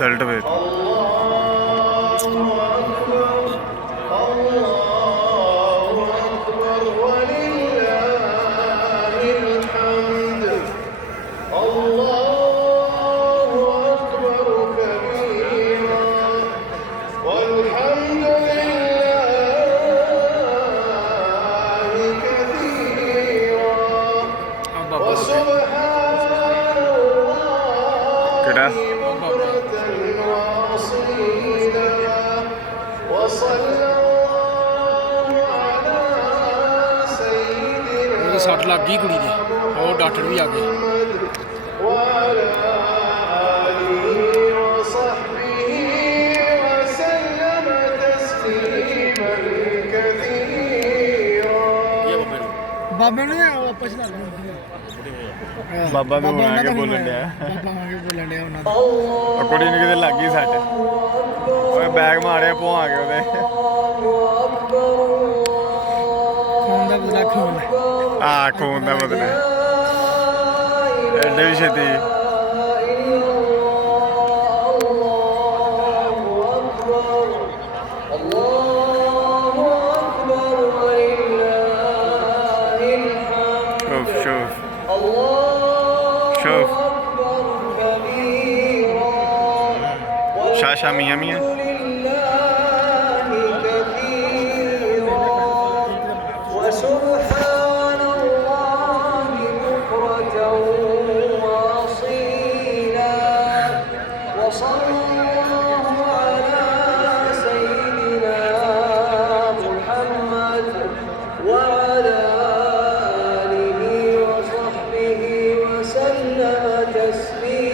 शर्ट पे सट लग गई कुड़ी दे और डॉक्टर भी आ गए बाबे ने वापस ला बाबा तो आके बोलन दिया कुड़ी ने किते लग गई सट बैग मारे भुआ के ओदे खून दा बदला खून खून का बदला एडे भी छेती شوف شوف شاشة 100 وسبحان الله بكرة وأصيلا وصلى الله على سيدنا محمد وعلى آله وصحبه وسلم تسليما